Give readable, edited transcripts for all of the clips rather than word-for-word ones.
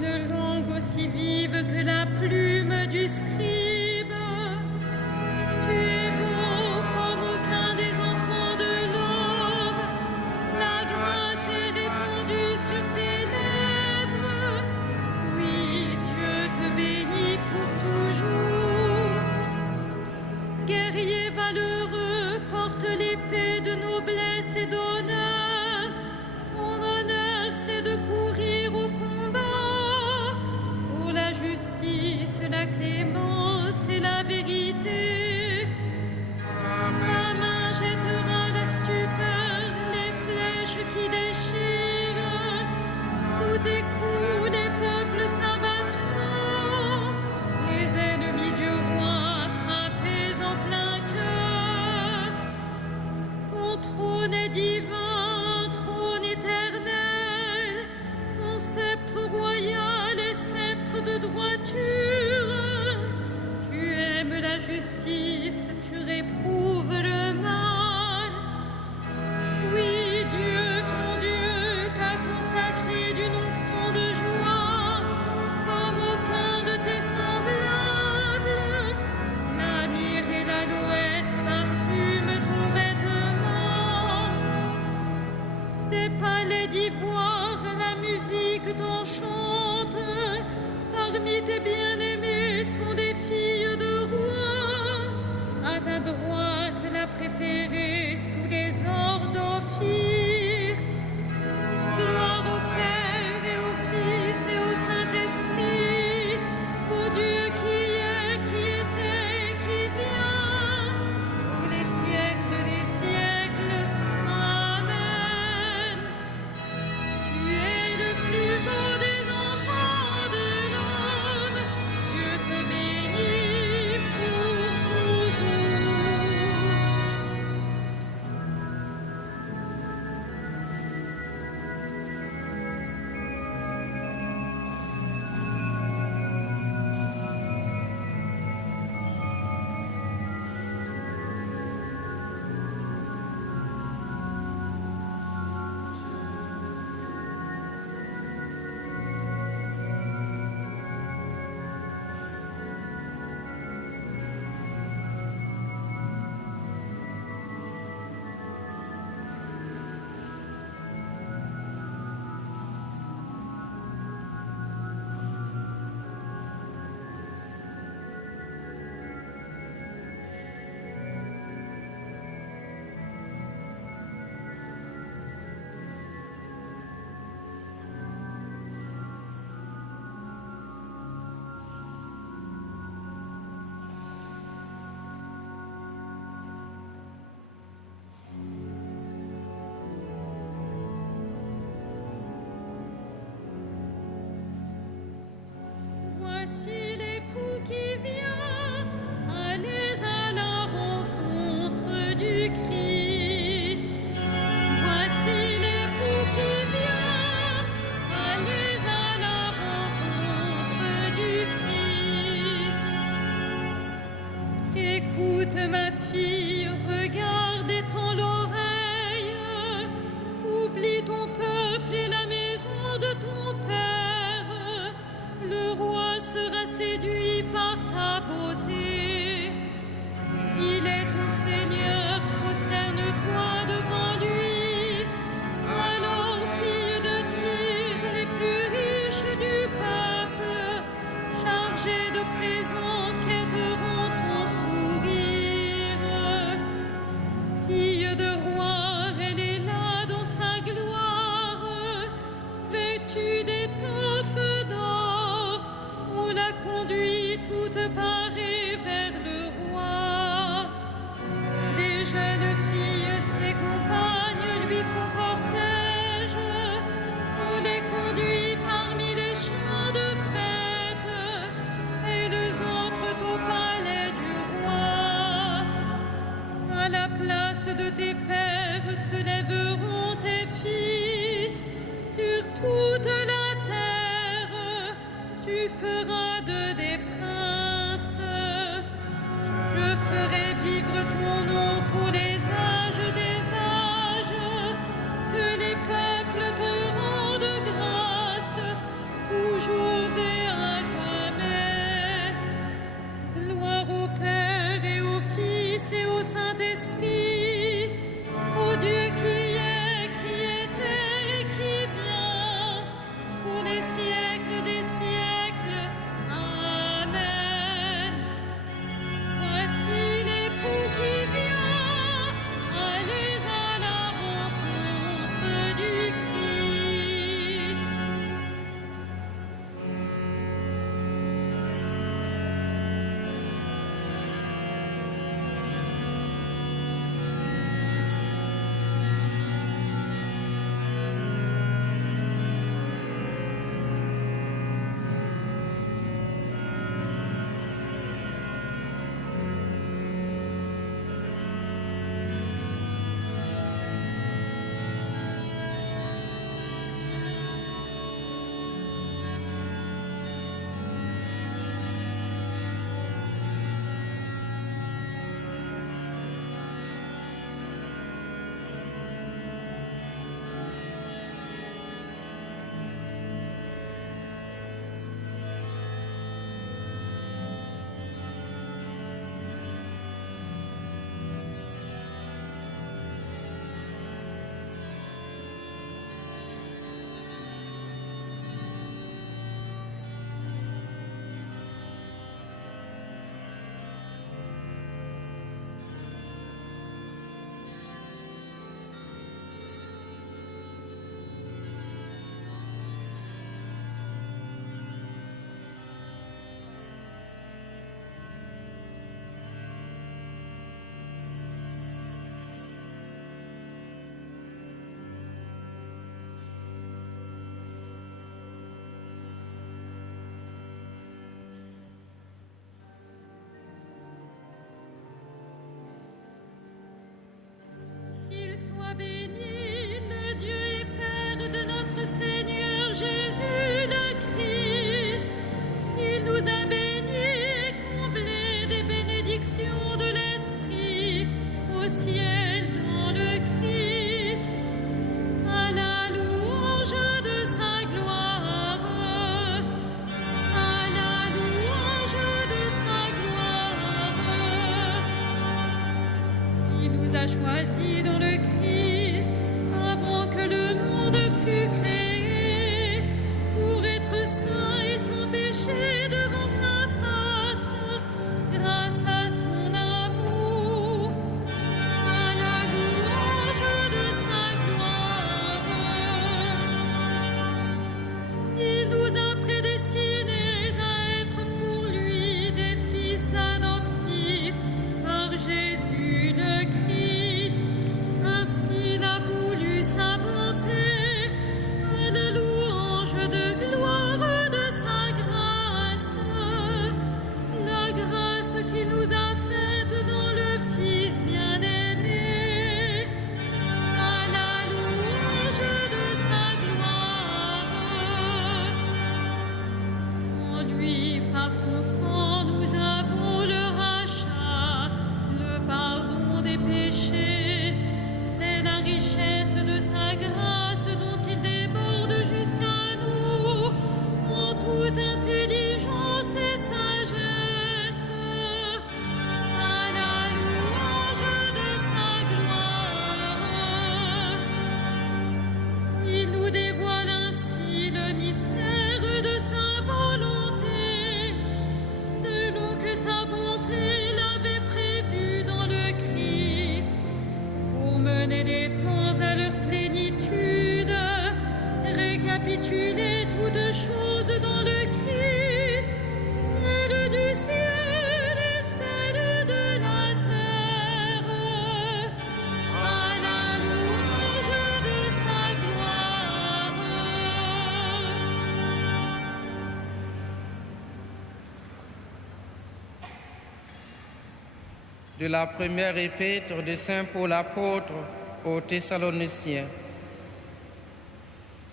une langue aussi vive que la plume du scribe. Tu es beau comme aucun des enfants de l'homme. La grâce est répandue sur tes lèvres. Oui, Dieu te bénit pour toujours. Guerrier valeureux, porte l'épée de noblesse et d'honneur. Ton honneur, c'est de courir au combat pour la justice, la clémence et la vérité. Ta main jettera la stupeur, les flèches qui déchirent. Sous tes coups, les peuples s'abattront. Les ennemis du roi frappés en plein cœur. Ton trône est divin, trône éternel. Ton sceptre royal est sceptre de droiture. Tu aimes la justice, tu réprouves le mal. Oui, Dieu, ton Dieu, t'a consacré d'une onction de joie, comme aucun de tes semblables. La myrrhe et l'aloès parfument ton vêtement. Des palais d'ivoire, la musique t'enchante. Parmi tes bien-aimés sont des filles de rois. À ta droite, la préférée sous les ors d'Ophir. Gloire au Père et au Fils et au Saint-Esprit, au Dieu qui est, qui était et qui vient, pour les siècles des siècles. Amen. Tu es le plus beau des enfants de l'homme. Dieu te bénit pour toujours. Voici l'époux qui vient, allez à la rencontre du Christ. Voici l'époux qui vient, allez à la rencontre du Christ. Écoute ma fille, regarde et tends l'oreille. Oublie ton peuple et la maison de ton père. Le roi sera séduit par ta beauté. Il est ton Seigneur, prosterne-toi devant lui. Alors, filles de Tyr, les plus riches du peuple, chargées de présents, quêteront ton sourire. Fille de roi, elle est là dans sa gloire, vêtue d'étoffes d'or. On la conduit toute parée vers le roi. Des jeunes filles, ses compagnes, lui font cortège. On les conduit parmi les champs de fête. Elles entrent au palais du roi. À la place de tes pères se lèveront tes fils. Sur toute la terre, tu feras d'eux des princes. Je ferai vivre ton nom pour les âges des âges. Que les peuples te rendent grâce, toujours toujours et à jamais. Gloire au Père et au Fils et au Saint-Esprit, au Dieu qui est, qui était et qui vient, pour les siècles des siècles. Amen. Voici l'époux qui vient, allez à la rencontre du Christ. Qu'il soit béni le Dieu et Père de notre Seigneur Jésus le Christ. Il nous a bénis et comblés des bénédictions de l'Esprit au ciel dans le Christ, à la louange de sa gloire, à la louange de sa gloire. Il nous a choisis dans le Christ avant que le monde fût créé, pour être saints et sans péché devant sa face, grâce à son amour, à la louange de sa gloire. Il nous a prédestinés à être pour lui des fils adoptifs par Jésus le Christ. Ainsi l'a voulu sa bonté, à la louange de gloire de sa grâce, la grâce qu'il nous a faite dans le Fils bien-aimé, à la louange de sa gloire. En lui, par son sang, nous avons le rachat, le pardon des péchés. C'est la richesse de sa grâce dont il déborde jusqu'à nous en toute intelligence et sagesse, à la louange de sa gloire. Il nous dévoile ainsi le mystère de sa volonté, selon que sa bonté l'avait prévu dans le Christ, pour mener les temps à leur plénitude, récapituler toutes choses dans le Christ, celles du ciel et celles de la terre, à la louange de sa gloire. De la première épître de Saint Paul apôtre aux Thessaloniciens.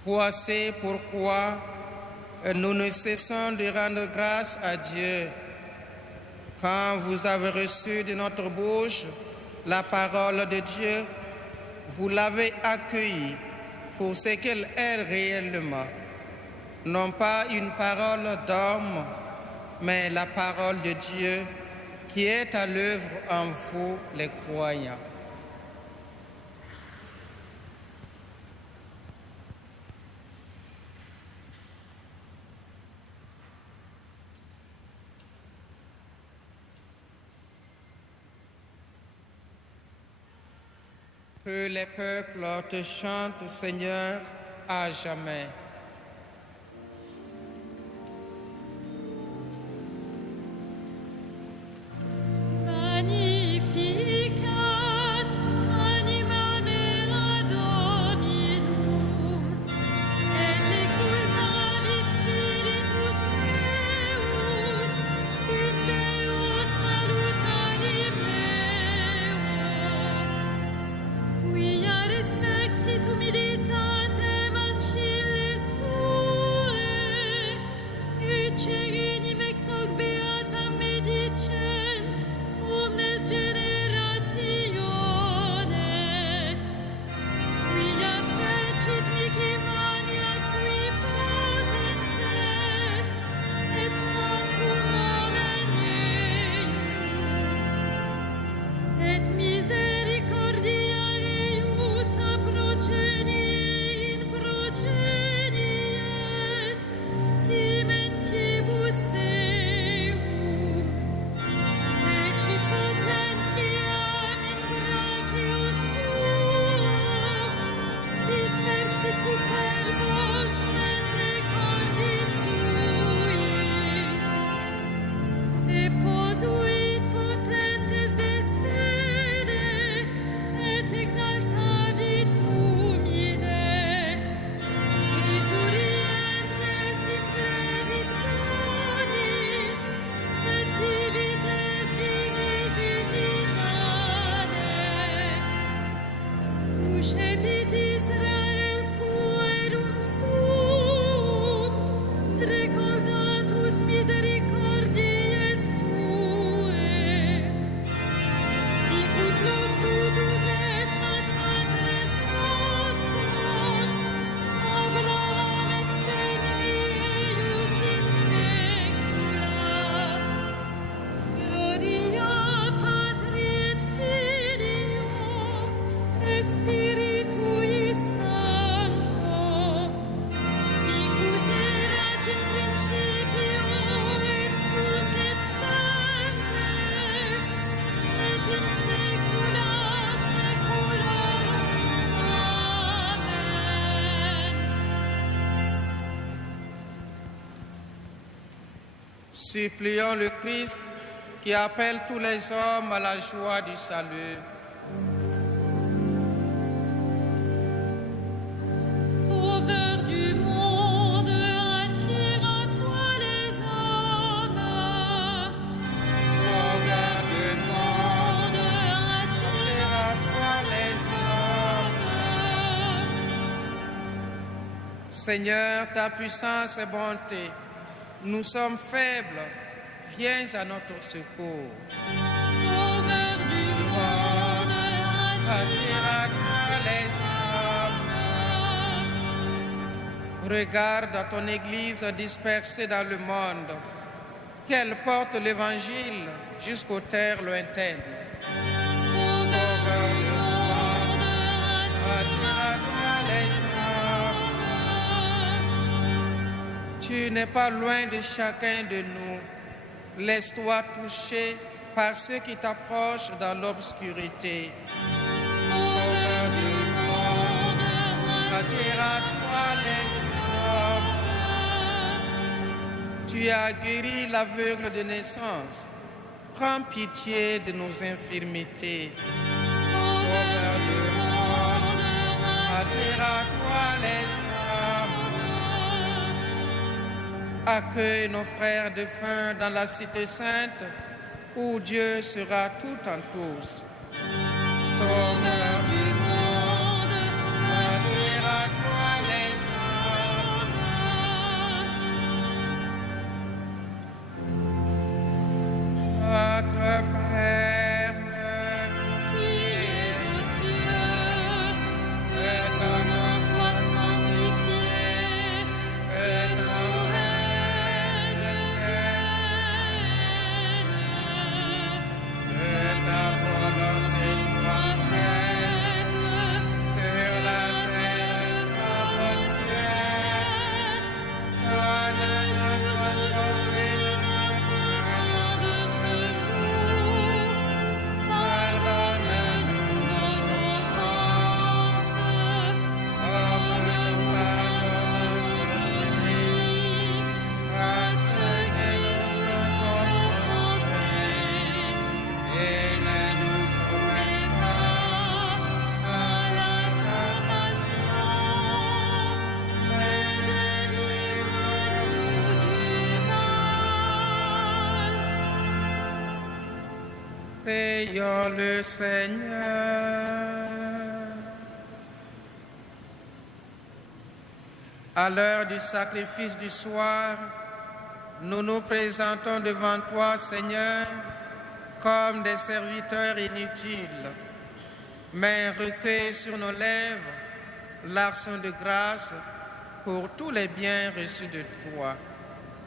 Voici pourquoi nous ne cessons de rendre grâce à Dieu quand vous avez reçu de notre bouche la parole de Dieu, vous l'avez accueillie pour ce qu'elle est réellement, non pas une parole d'homme, mais la parole de Dieu qui est à l'œuvre en vous, les croyants. Que les peuples te chantent, Seigneur, à jamais. Magnificat animam Dominum, et exultavit spiritus meus, in Deo salutaris meum. Quia respexit humilitatem ancilles suae, ecce enim ex hoc beatam medicent omnes generationes. Quia fecit mihi mania qui potens est, et sanctum nomen eius. Et misericordiae eius a progenie in progenies, timentibus eum. Fecit potentiam in brachios suo, dispersit superbos mente cordis sui. Deposuit potentes de sede, et exaltavit humiles. Exurientes implevit bonis, et divites dimisit inades. Suscepit Israel puerum suum, recordatus misericordiae suae. Sicut locutus est ad patres nostros, Abraham et semini eius in saecula. Gloria Patri et Filio et Spiritui Sancto, sicut erat in principio et nunc et semper, et in saecula saeculorum. Amen. Supplions le Christ qui appelle tous les hommes à la joie du salut. Sauveur du monde, attire à toi les hommes. Sauveur du monde, attire à toi les hommes. Seigneur, ta puissance et bonté, nous sommes faibles, viens à notre secours. Sauveur du monde, Attire à toi les hommes. Regarde à ton Église dispersée dans le monde, qu'elle porte l'Évangile jusqu'aux terres lointaines. Sauveur du monde, attire à toi les hommes. Tu n'es pas loin de chacun de nous. Laisse-toi toucher par ceux qui t'approchent dans l'obscurité. Sauveur du monde, attire à toi les hommes. Tu as guéri l'aveugle de naissance. Prends pitié de nos infirmités. Sauveur du monde, attire à toi les hommes. Accueille nos frères défunts dans la cité sainte, où Dieu sera tout en tous. Sauveur du monde, attire à toi les hommes. Notre Père, qui es aux cieux, que ton nom soit sanctifié, que ton Prions le Seigneur. À l'heure du sacrifice du soir, nous nous présentons devant toi, Seigneur, comme des serviteurs inutiles, mais recueillent sur nos lèvres l'action de grâce pour tous les biens reçus de toi.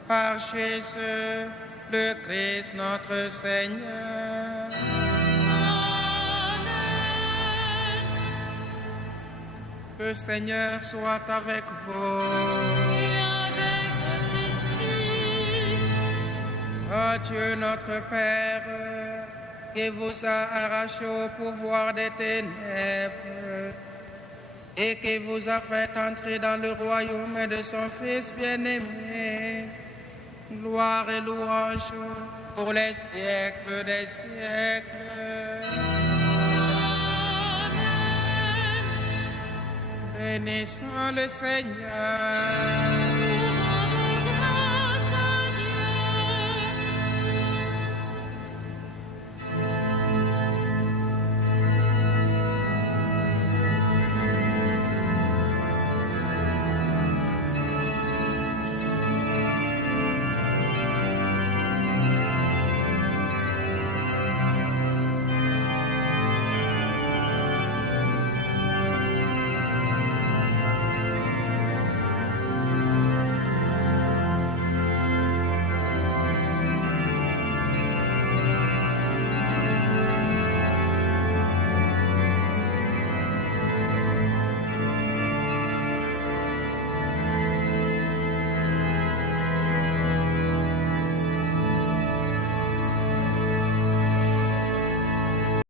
Par Jésus, le Christ, notre Seigneur. Amen. Le Seigneur soit avec vous. Et avec votre esprit, Oh Dieu notre Père, qui vous a arraché au pouvoir des ténèbres et qui vous a fait entrer dans le royaume de son Fils bien-aimé, gloire et louange pour les siècles des siècles. Amen. Bénissons le Seigneur.